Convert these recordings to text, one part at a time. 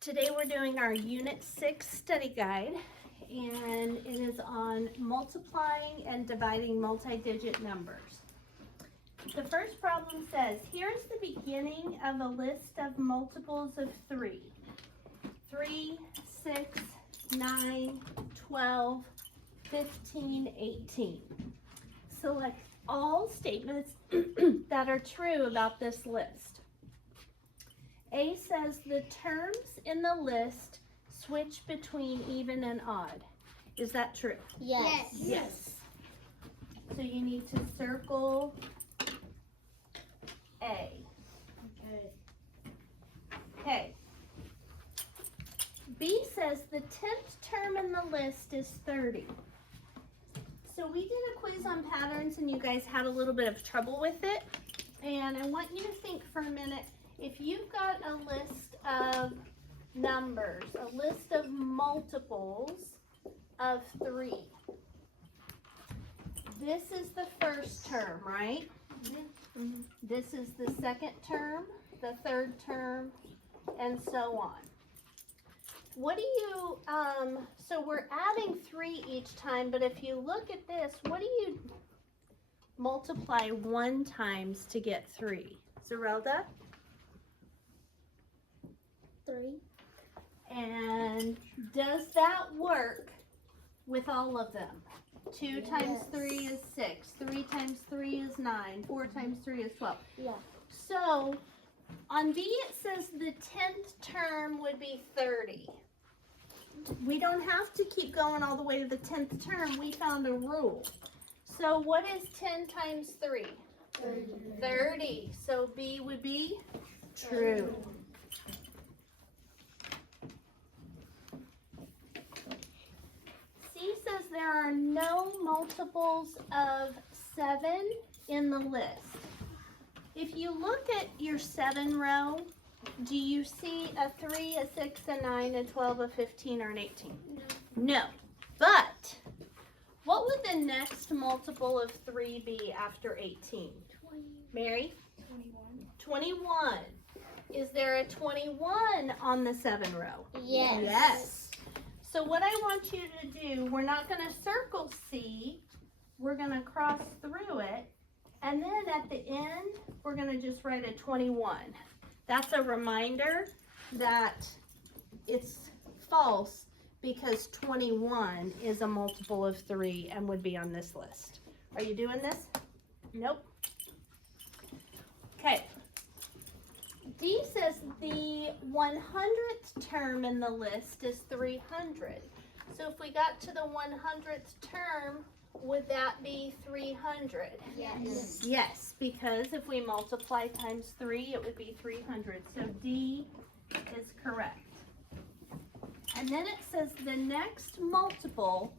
Today we're doing our Unit 6 study guide, and it is on multiplying and dividing multi-digit numbers. The first problem says, here is the beginning of a list of multiples of 3. 3, 6, 9, 12, 15, 18. Select all statements that are true about this list. A says the terms in the list switch between even and odd. Is that true? Yes. Yes. So you need to circle A. Okay. B says the 10th term in the list is 30. So we did a quiz on patterns and you guys had a little bit of trouble with it. And I want you to think for a minute, if you've got a list of numbers, a list of multiples of 3, this is the first term, right? Mm-hmm. This is the second term, the third term, and so on. What do you, so we're adding 3 each time, but if you look at this, what do you multiply 1 times to get 3? Zerelda? 3. And does that work with all of them? 2 times 3 is 6. 3 times 3 is 9. 4 times 3 is 12. Yeah. So on B it says the 10th term would be 30. We don't have to keep going all the way to the 10th term. We found a rule. So what is 10 times 3? 30. So B would be true. C says there are no multiples of 7 in the list. If you look at your 7 row, do you see a 3, a 6, a 9, a 12, a 15, or an 18? No. But what would the next multiple of 3 be after 18? 20. Mary? 21. 21. Is there a 21 on the 7 row? Yes. Yes. So what I want you to do, we're not going to circle C, we're going to cross through it, and then at the end, we're going to just write a 21. That's a reminder that it's false because 21 is a multiple of 3 and would be on this list. Are you doing this? Nope. Okay. D says the 100th term in the list is 300. So if we got to the 100th term, would that be 300? Yes. Yes, because if we multiply times 3, it would be 300. So D is correct. And then it says the next multiple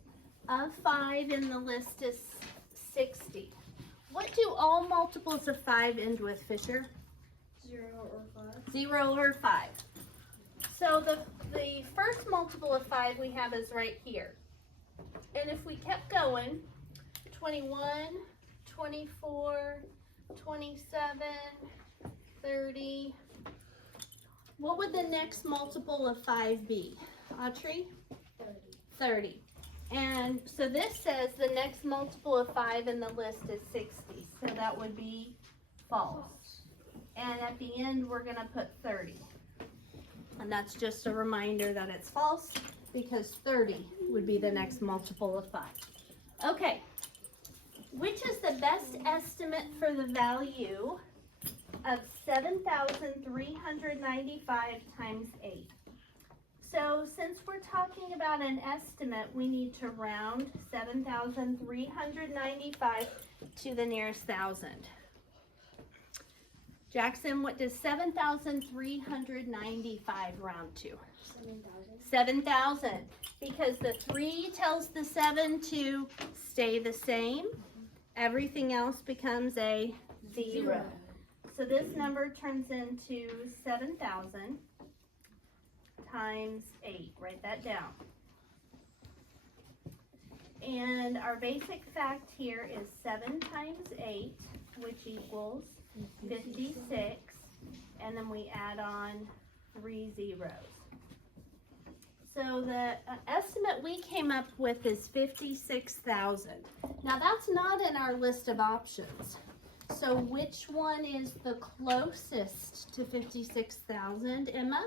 of 5 in the list is 60. What do all multiples of 5 end with, Fisher? 0 or 5. 0 or 5. So the first multiple of 5 we have is right here. And if we kept going, 21, 24, 27, 30. What would the next multiple of 5 be? Autrey? 30. 30. And so this says the next multiple of 5 in the list is 60. So that would be false. And at the end, we're going to put 30. And that's just a reminder that it's false because 30 would be the next multiple of 5. Okay. Which is the best estimate for the value of 7,395 times 8? So since we're talking about an estimate, we need to round 7,395 to the nearest thousand. Jackson, what does 7,395 round to? 7,000. 7,000. Because the 3 tells the 7 to stay the same. Everything else becomes a 0. So this number turns into 7,000 times 8. Write that down. And our basic fact here is 7 times 8, which equals 56. And then we add on 3 zeros. So the estimate we came up with is 56,000. Now that's not in our list of options. So which one is the closest to 56,000, Emma?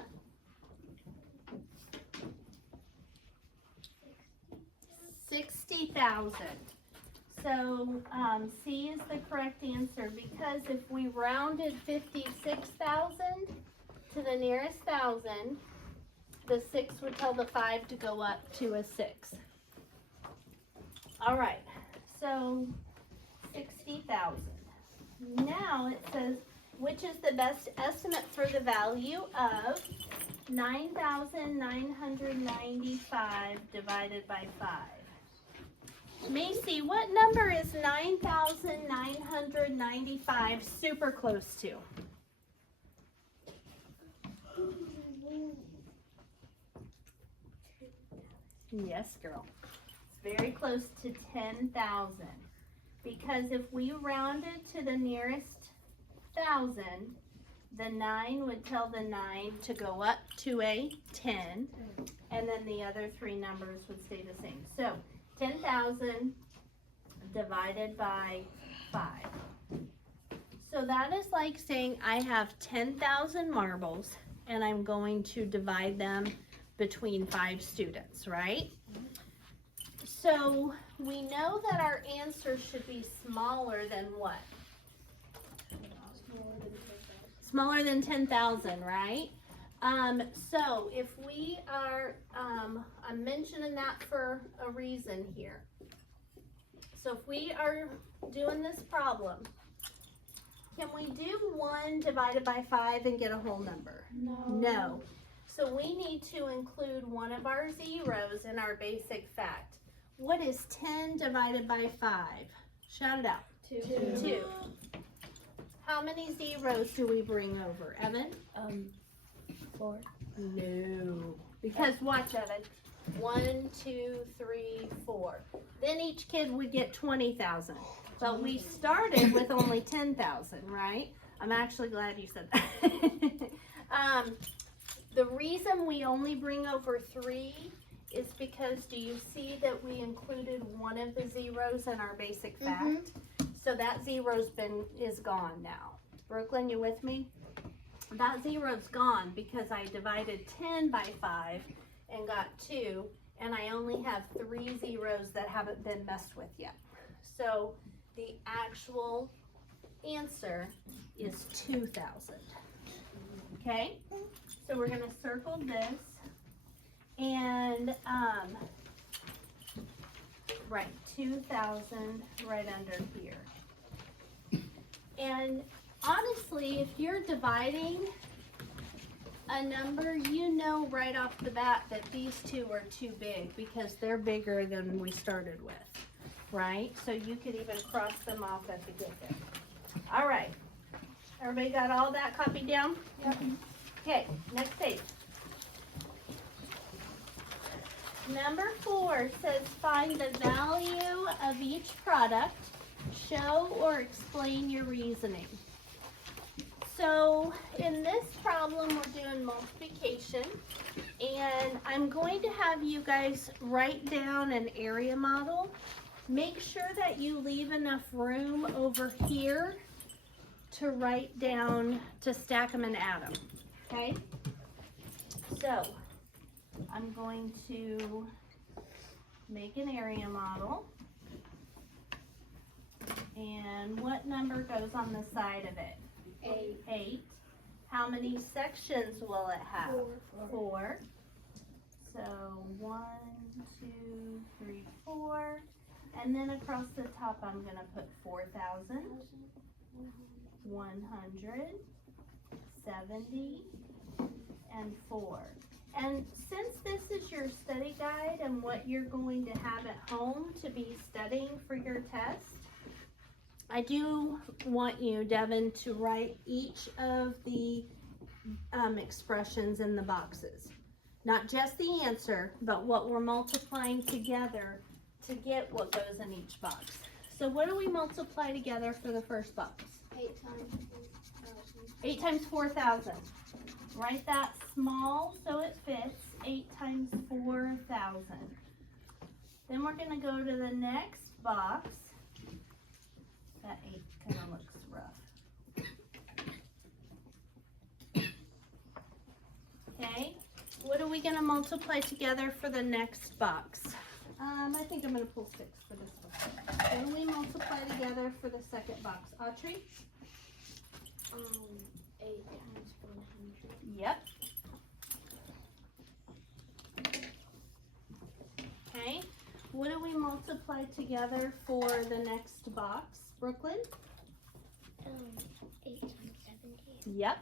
60,000. So C is the correct answer, because if we rounded 56,000 to the nearest thousand, the 6 would tell the 5 to go up to a 6. All right, so 60,000. Now it says, which is the best estimate for the value of 9,995 divided by 5? Macy, what number is 9,995 super close to? Yes, girl. It's very close to 10,000. Because if we rounded to the nearest thousand, the 9 would tell the 9 to go up to a 10, and then the other 3 numbers would stay the same. So 10,000 divided by 5. So that is like saying I have 10,000 marbles and I'm going to divide them between 5 students, right? So we know that our answer should be smaller than what? Smaller than 10,000, right? So if we are, I'm mentioning that for a reason here. So if we are doing this problem, can we do 1 divided by 5 and get a whole number? No. So we need to include one of our zeros in our basic fact. What is 10 divided by 5? Shout it out. 2. How many zeros do we bring over, Evan? 4. No. Because watch, Evan. 1, 2, 3, 4. Then each kid would get 20,000. But we started with only 10,000, right? I'm actually glad you said that. The reason we only bring over 3 is because, do you see that we included one of the zeros in our basic fact? So that zero's is gone now. Brooklyn, you with me? That zero's gone because I divided 10 by 5 and got 2, and I only have 3 zeros that haven't been messed with yet. So the actual answer is 2,000. Okay? So we're gonna circle this and write 2,000 right under here. And honestly, if you're dividing a number, you know right off the bat that these 2 are too big because they're bigger than we started with, right? So you could even cross them off at the get-go. All right. Everybody got all that copied down? Yep. Okay, next page. Number 4 says find the value of each product. Show or explain your reasoning. So in this problem, we're doing multiplication, and I'm going to have you guys write down an area model. Make sure that you leave enough room over here to write down, to stack them and add them, okay? So I'm going to make an area model. And what number goes on the side of it? 8. How many sections will it have? 4. So 1, 2, 3, 4. And then across the top, I'm going to put 4,000, 100, 70, and 4. And since this is your study guide and what you're going to have at home to be studying for your test, I do want you, Devin, to write each of the expressions in the boxes. Not just the answer, but what we're multiplying together to get what goes in each box. So what do we multiply together for the first box? 8 times 4,000. 8 times 4,000. Write that small so it fits. 8 times 4,000. Then we're going to go to the next box. That 8 kind of looks rough. Okay, what are we going to multiply together for the next box? I think I'm going to pull 6 for this one. What do we multiply together for the second box? Autrey? 8 times 100. Yep. Okay, what do we multiply together for the next box? Brooklyn? 8 times 70. Yep.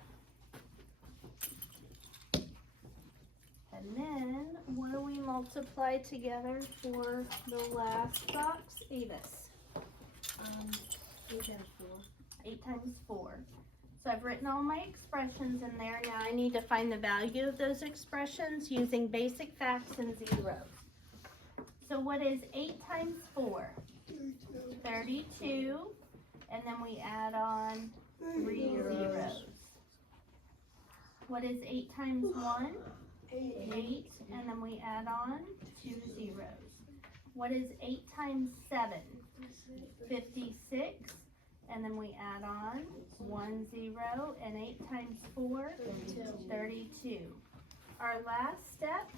And then, what do we multiply together for the last box? Avis? 8 times 4. 8 times 4. So I've written all my expressions in there. Now I need to find the value of those expressions using basic facts and zeros. So what is 8 times 4? 32. And then we add on 3 zeros. What is 8 times 1? 8. And then we add on 2 zeros. What is 8 times 7? 56. And then we add on 1 0. And 8 times 4? 32. Our last step,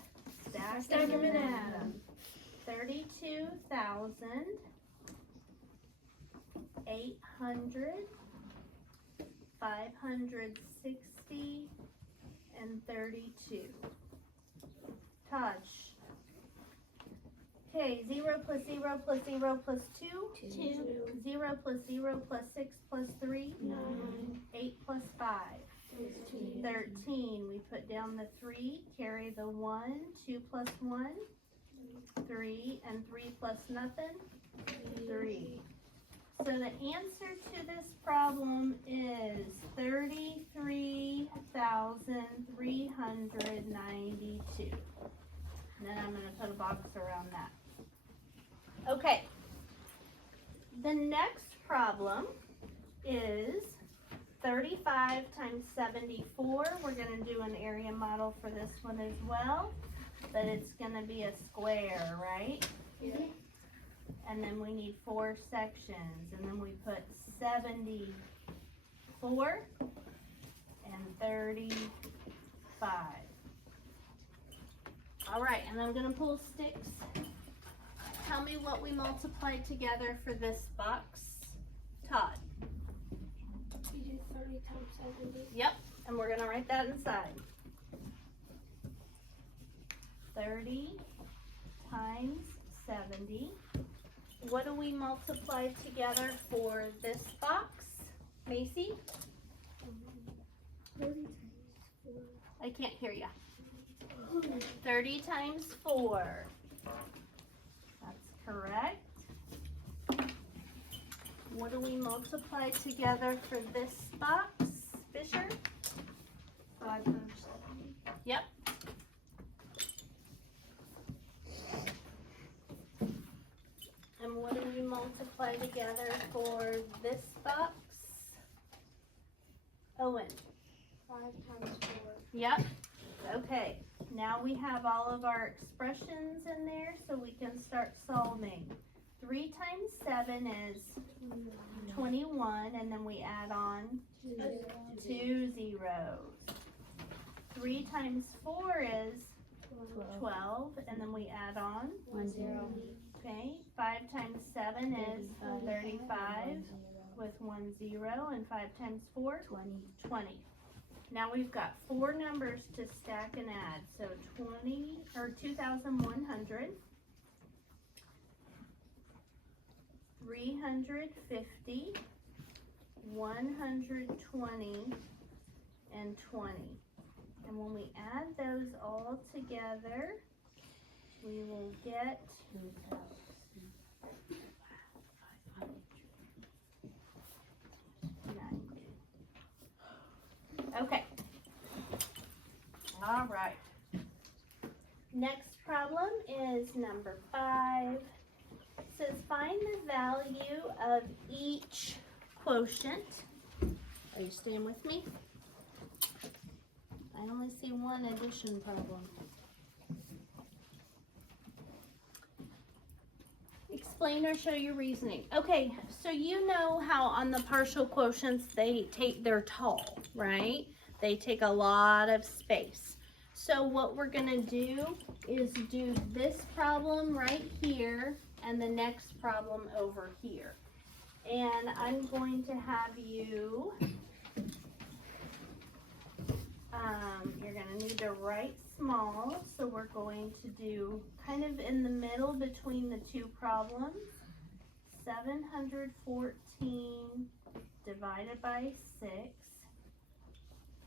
stack them and add them. 32,800, 560, and 32. Touch. Okay, 0 plus 0 plus 0 plus 2? 2. 0 plus 0 plus 6 plus 3? 9. 8 plus 5? 13. We put down the 3, carry the 1, 2 plus 1? 3, and 3 plus nothing? 3. So the answer to this problem is 33,392. And then I'm going to put a box around that. Okay. The next problem is 35 times 74. We're going to do an area model for this one as well. But it's going to be a square, right? Yeah. And then we need 4 sections. And then we put 74 and 35. All right, and I'm going to pull sticks. Tell me what we multiplied together for this box. Todd. You did 30 times 70. Yep, and we're going to write that inside. 30 times 70. What do we multiply together for this box? Macy? 30 times 4. I can't hear you. 30 times 4. That's correct. What do we multiply together for this box? Fisher? 5 times 70. Yep. And what do we multiply together for this box? Owen? 5 times 4. Yep. Okay. Now we have all of our expressions in there, so we can start solving. 3 times 7 is 21, and then we add on 2 zeros. 3 times 4 is 12, and then we add on 1 0. Okay, 5 times 7 is 35 with 1 0, and 5 times 4? 20. Now we've got 4 numbers to stack and add. So 2,100, 350, 120, and 20. And when we add those all together, we will get 90. Okay. All right. Next problem is number 5. It says find the value of each quotient. Are you staying with me? I only see one addition problem. Explain or show your reasoning. Okay, so you know how on the partial quotients they're tall, right? They take a lot of space. So what we're gonna do is do this problem right here and the next problem over here. And I'm going to have you, you're gonna need to write small, so we're going to do kind of in the middle between the two problems, 714 divided by 6,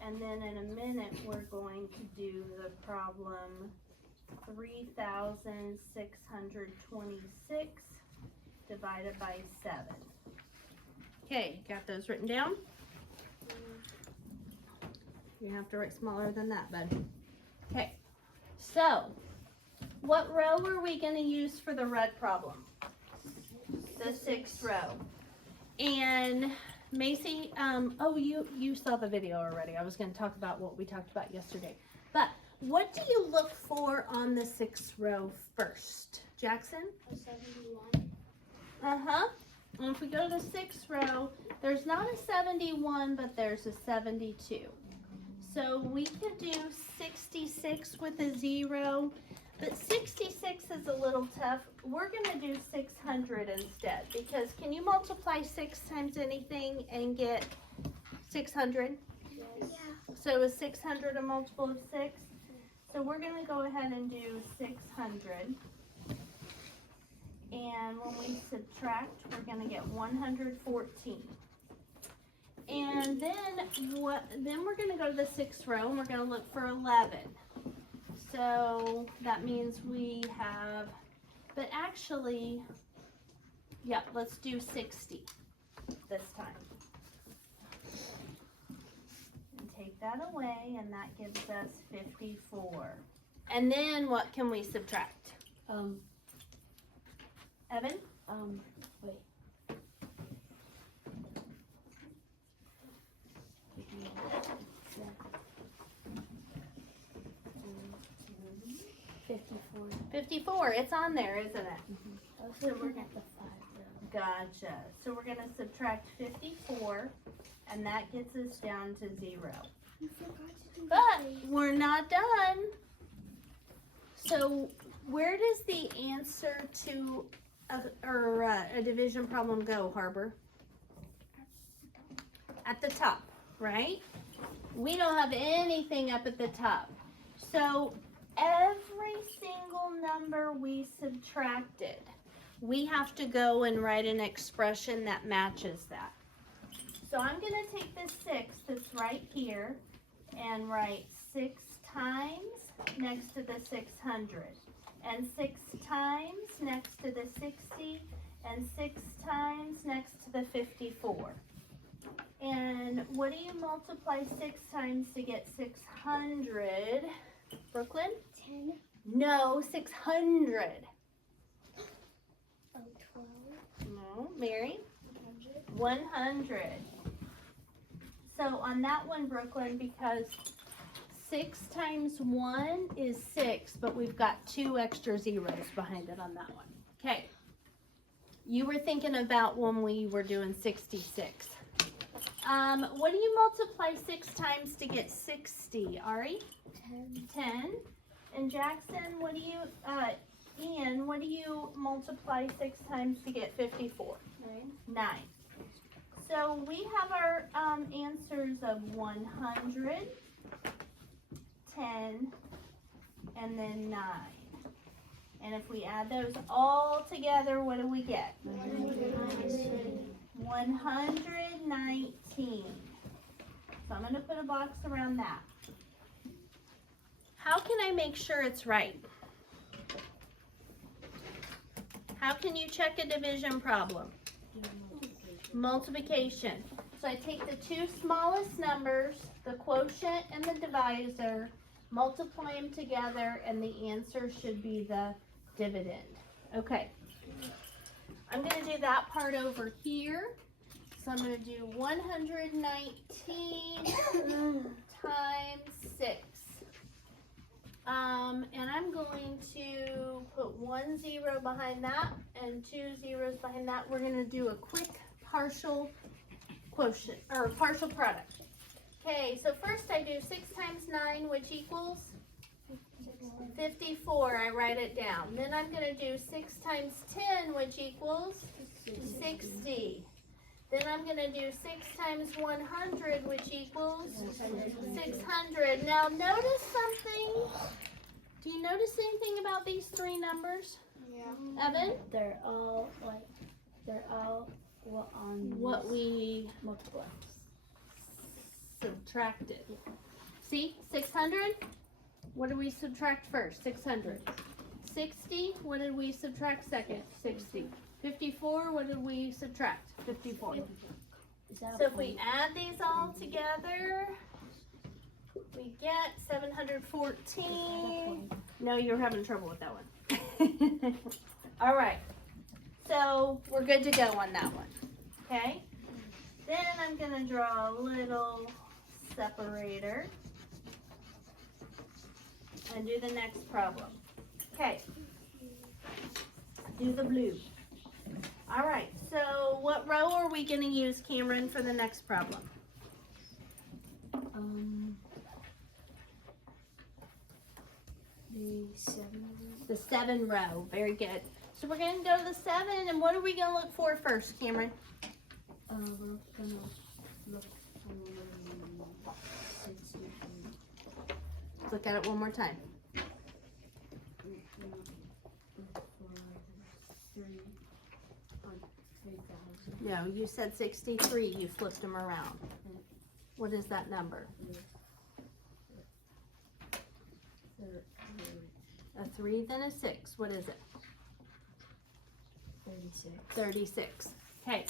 and then in a minute we're going to do the problem 3,626 divided by 7. Okay, got those written down? You have to write smaller than that, bud. Okay, so what row are we going to use for the red problem? The 6th row. And Macy, oh, you saw the video already. I was going to talk about what we talked about yesterday. But what do you look for on the 6th row first? Jackson? A 71. Uh-huh. And if we go to the 6th row, there's not a 71, but there's a 72. So we could do 66 with a 0, but 66 is a little tough. We're going to do 600 instead, because can you multiply 6 times anything and get 600? Yes. Yeah. So is 600 a multiple of 6? So we're going to go ahead and do 600. And when we subtract, we're going to get 114. And then we're going to go to the 6th row and we're going to look for 11. So that means we have, but actually, yeah, let's do 60 this time. And take that away, and that gives us 54. And then what can we subtract? Evan? Wait. 54, it's on there, isn't it? So we're at the 5 row. Gotcha. So we're going to subtract 54, and that gets us down to 0. You forgot to do But the we're not done. So where does the answer to a division problem go, Harbor? At the top, right? We don't have anything up at the top. So every single number we subtracted, we have to go and write an expression that matches that. So I'm going to take this 6 that's right here and write 6 times next to the 600, and 6 times next to the 60, and 6 times next to the 54. And what do you multiply 6 times to get 600? Brooklyn? 10. No, 600. Oh, 12. No, Mary? 100. 100. So on that one, Brooklyn, because 6 times 1 is 6, but we've got 2 extra zeros behind it on that one. Okay. You were thinking about when we were doing 66. What do you multiply 6 times to get 60, Ari? 10. 10. And Jackson, what do you, Ian, what do you multiply 6 times to get 54? 9. So we have our answers of 100, 10, and then 9. And if we add those all together, what do we get? 119. So I'm going to put a box around that. How can I make sure it's right? How can you check a division problem? Multiplication. So I take the 2 smallest numbers, the quotient and the divisor, multiply them together, and the answer should be the dividend. Okay. I'm going to do that part over here. So I'm going to do 119 times 6. And I'm going to put 1 0 behind that and 2 zeros behind that. We're going to do a quick partial quotient, or partial product. Okay, so first I do 6 times 9, which equals 54. I write it down. Then I'm going to do 6 times 10, which equals 60. Then I'm going to do 6 times 100, which equals 600. Now notice something. Do you notice anything about these three numbers? Yeah. Evan? They're all What we multiply. subtracted. See, 600? What did we subtract first? 600. 60, what did we subtract second? 60. 54, what did we subtract? 54. So if we add these all together, we get 714. No, you're having trouble with that one. All right. So we're good to go on that one. Okay. Then I'm going to draw a little separator and do the next problem. Okay. Do the blue. All right. So what row are we going to use, Cameron, for the next problem? The 7. The 7 row. Very good. So we're going to go to the 7, and what are we going to look for first, Cameron? We're gonna look for 63. Look at it one more time. Look for 3,000. No, you said 63. You flipped them around. What is that number? A 3, then a 6. What is it? 36. 36. Okay.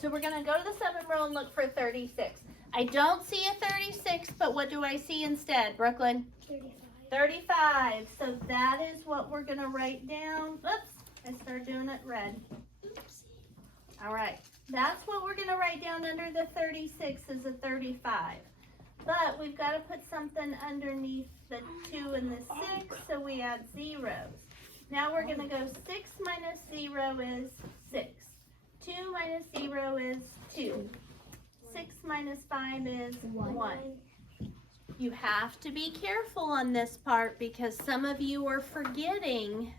So we're going to go to the 7 row and look for 36. I don't see a 36, but what do I see instead, Brooklyn? 35. 35. So that is what we're going to write down. Oops, I started doing it red. All right. That's what we're going to write down under the 36 is a 35. But we've got to put something underneath the 2 and the 6, so we add zeros. Now we're going to go 6 minus 0 is 6. 2 minus 0 is 2. 6 minus 5 is 1. You have to be careful on this part because some of you are forgetting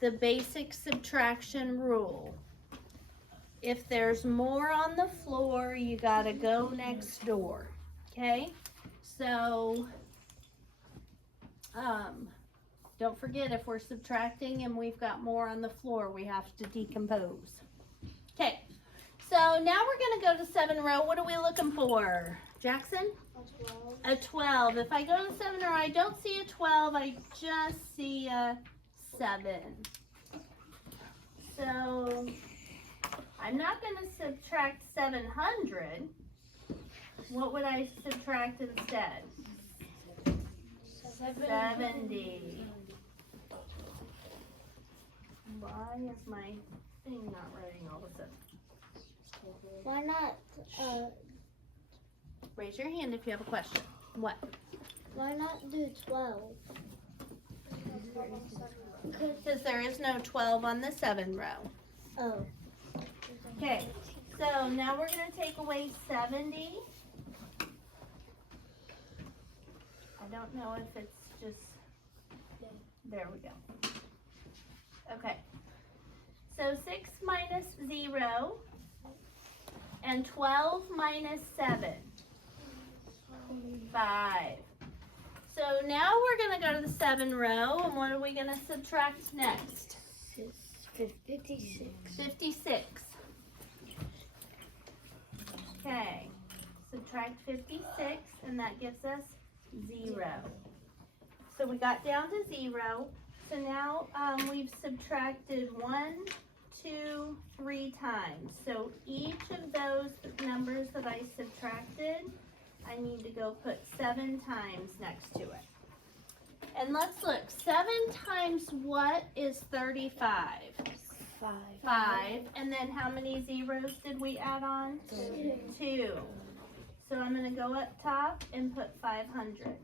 the basic subtraction rule. If there's more on the floor, you gotta go next door, okay? So, don't forget if we're subtracting and we've got more on the floor, we have to decompose. Okay, so now we're gonna go to 7 row. What are we looking for, Jackson? A 12. A 12. If I go to 7 row, I don't see a 12, I just see a 7. So, I'm not going to subtract 700. What would I subtract instead? 70. Why is my thing not writing all of a sudden? Why not? Raise your hand if you have a question. What? Why not do 12? Because there is no 12 on the 7 row. Oh. Okay, so now we're going to take away 70. I don't know if it's just, there we go. Okay, so 6 minus 0 and 12 minus 7, 5. So now we're going to go to the 7 row, and what are we going to subtract next? 56. 56. Okay, subtract 56, and that gives us 0. So we got down to 0. So now we've subtracted 1, 2, 3 times. So each of those numbers that I subtracted, I need to go put 7 times next to it. And let's look. 7 times what is 35? 5. And then how many zeros did we add on? 2. So I'm gonna go up top and put 500.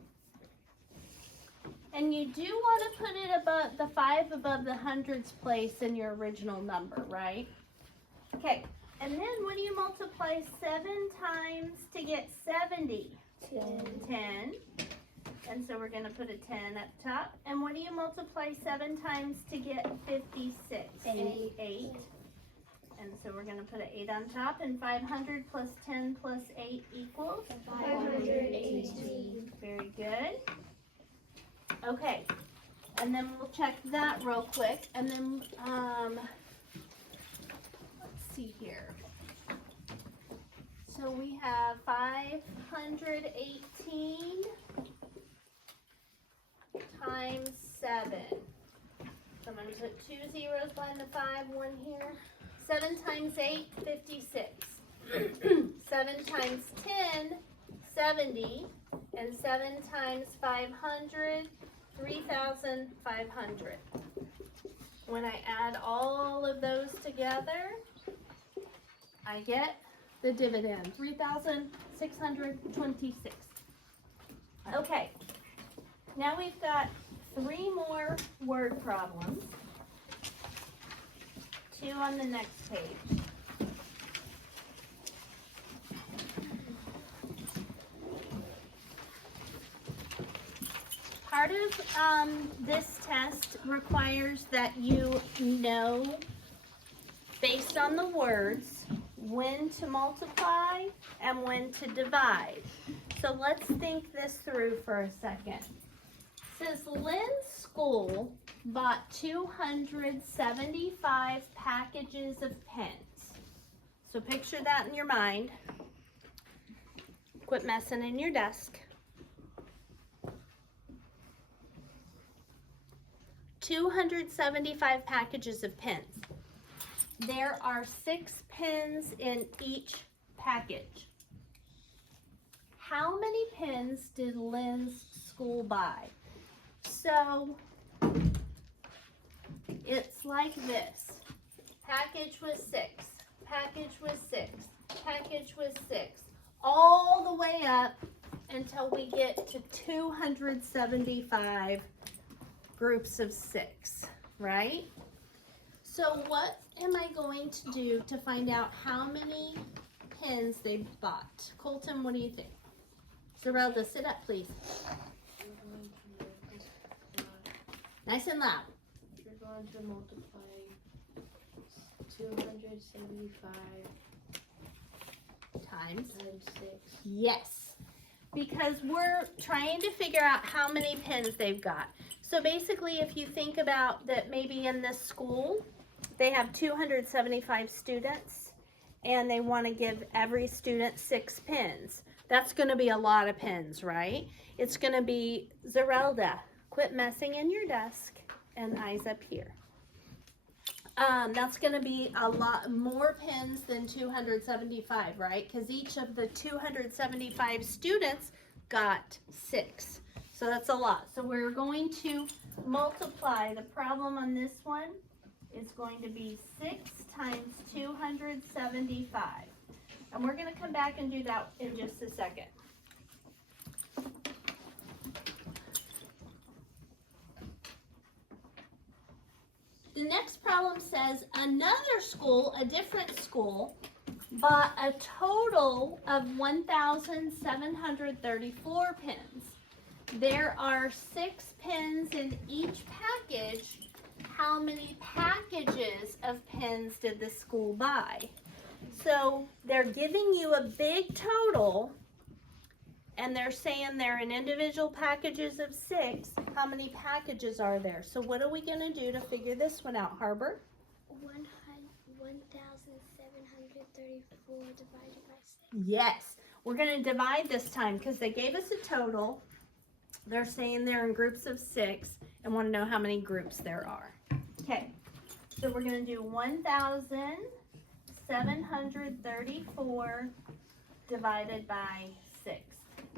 And you do want to put it above the 5 above the hundreds place in your original number, right? Okay, and then what do you multiply 7 times to get 70? 10. And so we're going to put a 10 up top. And what do you multiply 7 times to get 56? 8. And so we're going to put an 8 on top. And 500 plus 10 plus 8 equals? 518. Very good. Okay, and then we'll check that real quick, and then, let's see here. So we have 518 times 7. So I'm going to put 2 zeros behind the 5, 1 here. 7 times 8, 56. 7 times 10, 70. And 7 times 500, 3,500. When I add all of those together, I get the dividend, 3,626. Okay, now we've got 3 more word problems. 2 on the next page. Part of this test requires that you know, based on the words, when to multiply and when to divide. So let's think this through for a second. It says Lynn's school bought 275 packages of pens. So picture that in your mind. Quit messing in your desk. 275 packages of pens. There are 6 pens in each package. How many pens did Lynn's school buy? So it's like this. Package was 6, package was 6, package was 6, all the way up until we get to 275 groups of 6, right? So what am I going to do to find out how many pens they bought? Colton, what do you think? Zerelda, sit up, please. Nice and loud. You're going to multiply 275 Times. times 6. Yes, because we're trying to figure out how many pens they've got. So basically, if you think about that, maybe in this school, they have 275 students, and they want to give every student 6 pens. That's going to be a lot of pens, right? It's going to be, Zerelda, quit messing in your desk, and eyes up here. That's going to be a lot more pens than 275, right? Because each of the 275 students got 6. So that's a lot. So we're going to multiply. The problem on this one is going to be 6 times 275. And we're going to come back and do that in just a second. The next problem says another school, a different school, bought a total of 1,734 pens. There are 6 pens in each package. How many packages of pens did the school buy? So they're giving you a big total, and they're saying they're in individual packages of 6. How many packages are there? So what are we going to do to figure this one out, Harbor? 1,734 divided by 6. Yes, we're going to divide this time because they gave us a total. They're saying they're in groups of 6 and want to know how many groups there are. Okay, so we're going to do 1,734 divided by 6.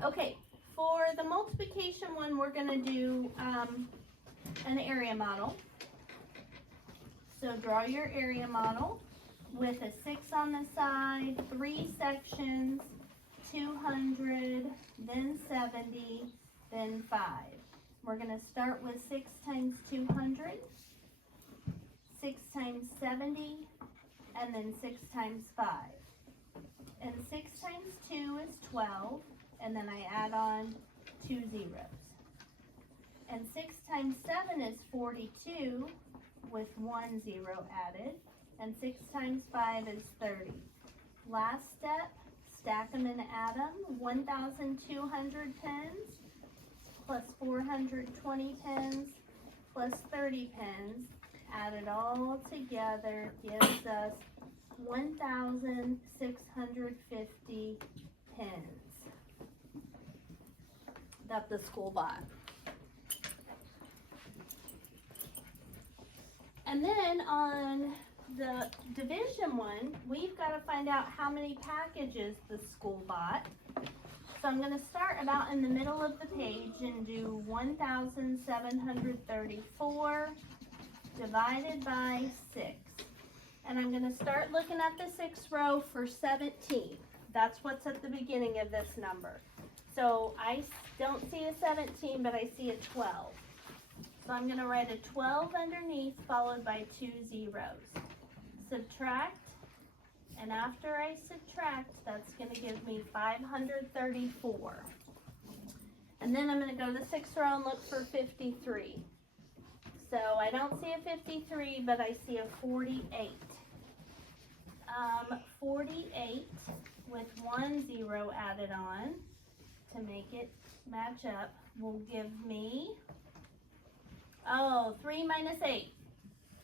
Okay, for the multiplication one, we're going to do an area model. So draw your area model with a 6 on the side, 3 sections, 200, then 70, then 5. We're going to start with 6 times 200, 6 times 70, and then 6 times 5. And 6 times 2 is 12, and then I add on 2 zeros. And 6 times 7 is 42 with 1 0 added, and 6 times 5 is 30. Last step, stack them and add them. 1,200 pens plus 420 pens plus 30 pens. Add it all together gives us 1,650 pens that the school bought. And then on the division one, we've got to find out how many packages the school bought. So I'm going to start about in the middle of the page and do 1,734 divided by 6. And I'm going to start looking at the 6th row for 17. That's what's at the beginning of this number. So I don't see a 17, but I see a 12. So I'm going to write a 12 underneath followed by 2 zeros. Subtract, and after I subtract, that's going to give me 534. And then I'm going to go to the 6th row and look for 53. So I don't see a 53, but I see a 48. 48 with 1 0 added on to make it match up will give me, 3 minus 8.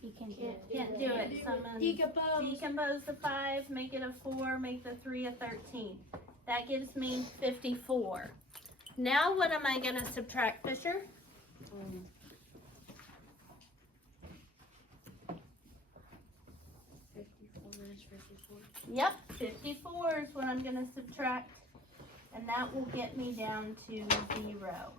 You can Can't do it. So I'm going to decompose the 5, make it a 4, make the 3 a 13. That gives me 54. Now what am I going to subtract, Fisher? 54 minus 54. Yep, 54 is what I'm going to subtract, and that will get me down to 0.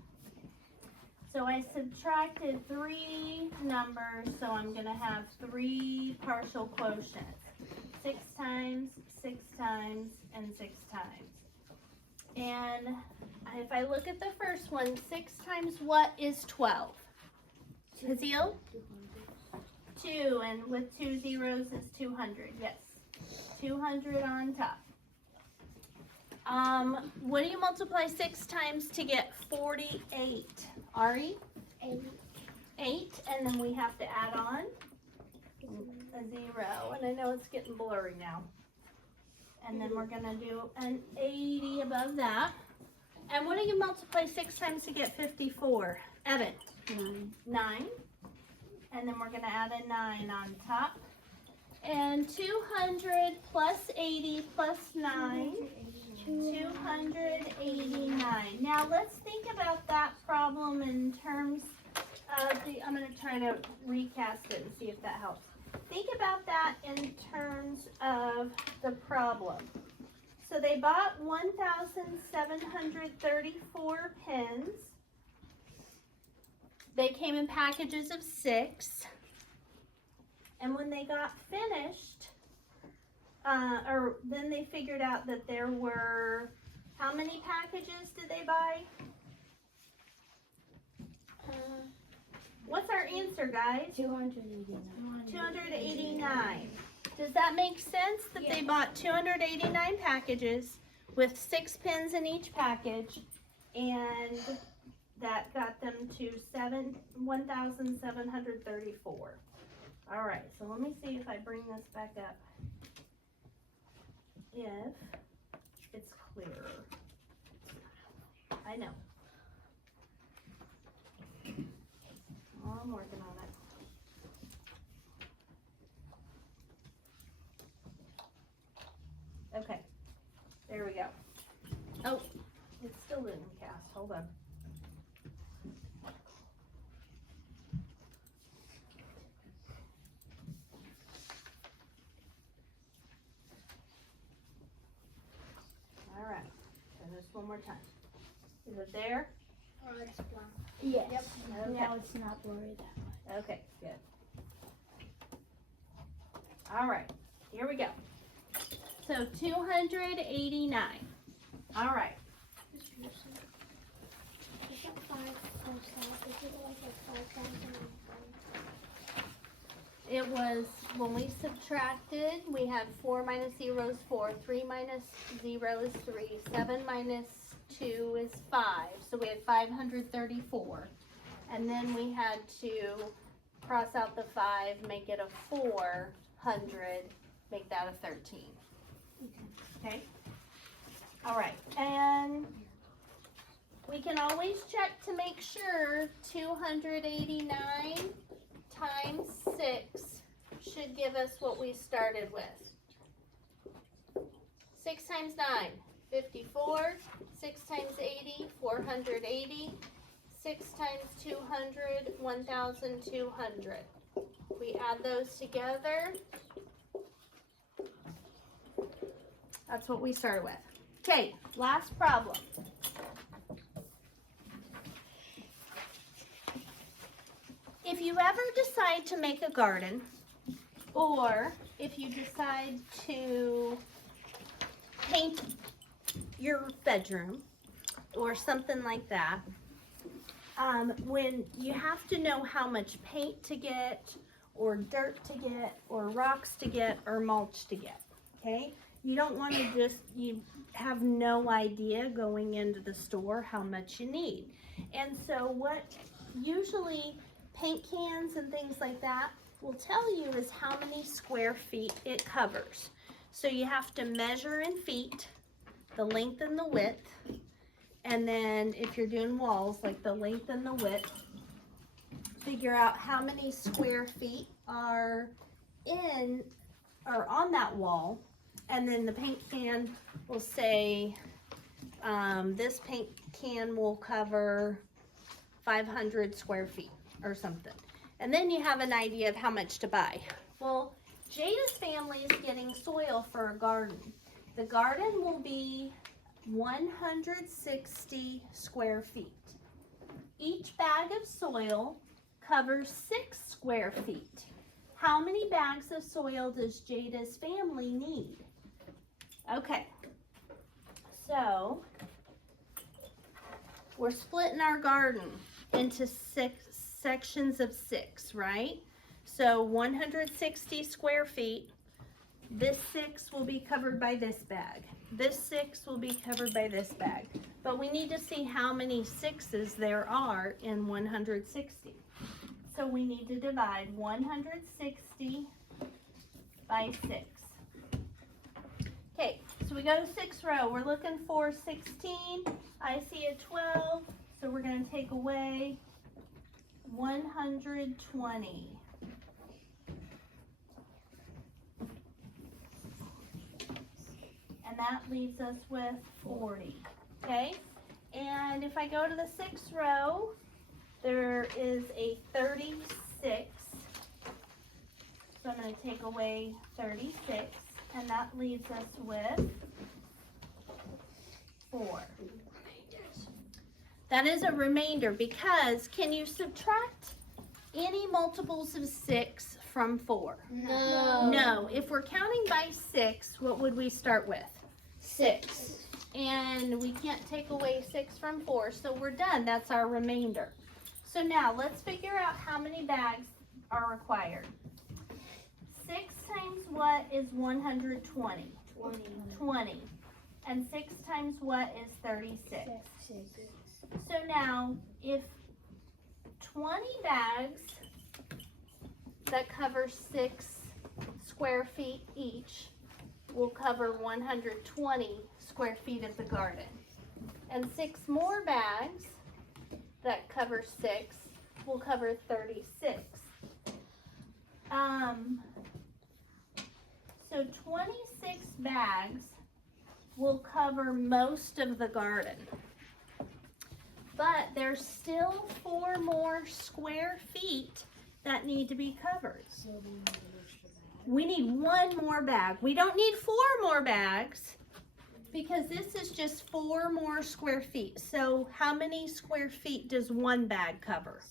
So I subtracted 3 numbers, so I'm going to have 3 partial quotients. 6 times, 6 times, and 6 times. And if I look at the first one, 6 times what is 12? Hazel? 2, and with 2 zeros is 200, yes. 200 on top. What do you multiply 6 times to get 48? Ari? 8. 8, and then we have to add on a 0, and I know it's getting blurry now. And then we're gonna do an 80 above that. And what do you multiply 6 times to get 54? Evan? 9. And then we're gonna add a 9 on top. And 200 plus 80 plus 9. 289. Now let's think about that problem in terms of I'm going to try to recast it and see if that helps. Think about that in terms of the problem. So they bought 1,734 pens. They came in packages of 6. And when they got finished, then they figured out that there were, how many packages did they buy? What's our answer, guys? 289. 289. Does that make sense that they bought 289 packages with 6 pens in each package, and that got them to 1,734. All right, so let me see if I bring this back up. If it's clearer. I know. Oh, I'm working on it. Okay, there we go. Oh, it still didn't cast. Hold on. One more time. Is it there? Or it's blank. Yes. Yep. Okay. Now it's not blurry that much. Okay, good. All right, here we go. So 289. All right. Is that 5 times 5? Is it like 5,000? It was, when we subtracted, we had 4 minus 0 is 4, 3 minus 0 is 3, 7 minus 2 is 5. So we had 534. And then we had to cross out the 5, make it a 400, make that a 13. Okay? All right. And we can always check to make sure 289 times 6 should give us what we started with. 6 times 9, 54. 6 times 80, 480. 6 times 200, 1,200. We add those together. That's what we started with. Okay, last problem. If you ever decide to make a garden, or if you decide to paint your bedroom, or something like that, when you have to know how much paint to get, or dirt to get, or rocks to get, or mulch to get, okay? You don't want to just, you have no idea going into the store how much you need. And so what usually paint cans and things like that will tell you is how many square feet it covers. So you have to measure in feet, the length and the width, and then if you're doing walls, like the length and the width, figure out how many square feet are in or on that wall, and then the paint can will say this paint can will cover 500 square feet or something. And then you have an idea of how much to buy. Well, Jada's family is getting soil for a garden. The garden will be 160 square feet. Each bag of soil covers 6 square feet. How many bags of soil does Jada's family need? Okay, so we're splitting our garden into 6 sections of 6, right? So 160 square feet. This 6 will be covered by this bag. This 6 will be covered by this bag. But we need to see how many 6s there are in 160. So we need to divide 160 by 6. Okay, so we go to 6th row. We're looking for 16. I see a 12, so we're going to take away 120. And that leaves us with 40, okay? And if I go to the 6th row, there is a 36. So I'm going to take away 36, and that leaves us with 4. That is a remainder, because can you subtract any multiples of 6 from 4? No. No. If we're counting by 6, what would we start with? 6. And we can't take away 6 from 4, so we're done. That's our remainder. So now let's figure out how many bags are required. 6 times what is 120? 20. And 6 times what is 36? So now, if 20 bags that cover 6 square feet each will cover 120 square feet of the garden, and 6 more bags that cover 6 will cover 36. So 26 bags will cover most of the garden. But there's still 4 more square feet that need to be covered. We need 1 more bag. We don't need 4 more bags because this is just 4 more square feet. So how many square feet does 1 bag cover?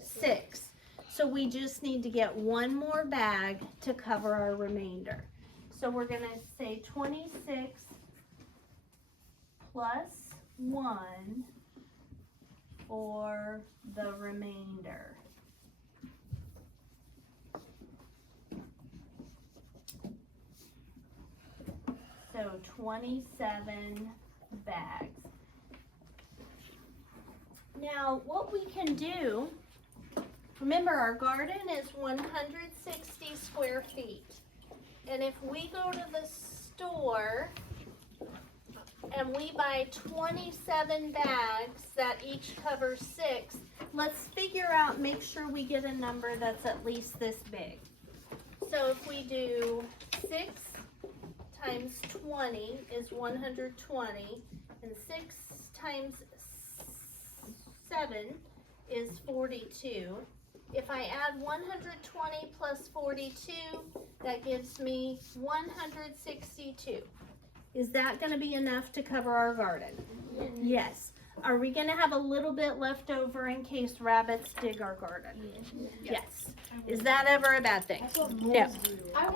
6. So we just need to get 1 more bag to cover our remainder. So we're going to say 26 plus 1 for the remainder. So 27 bags. Now, what we can do, remember our garden is 160 square feet. And if we go to the store and we buy 27 bags that each cover 6, let's figure out, make sure we get a number that's at least this big. So if we do 6 times 20 is 120, and 6 times 7 is 42. If I add 120 plus 42, that gives me 162. Is that going to be enough to cover our garden? Yes. Are we going to have a little bit left over in case rabbits dig our garden? Yes. Is that ever a bad thing? No. I want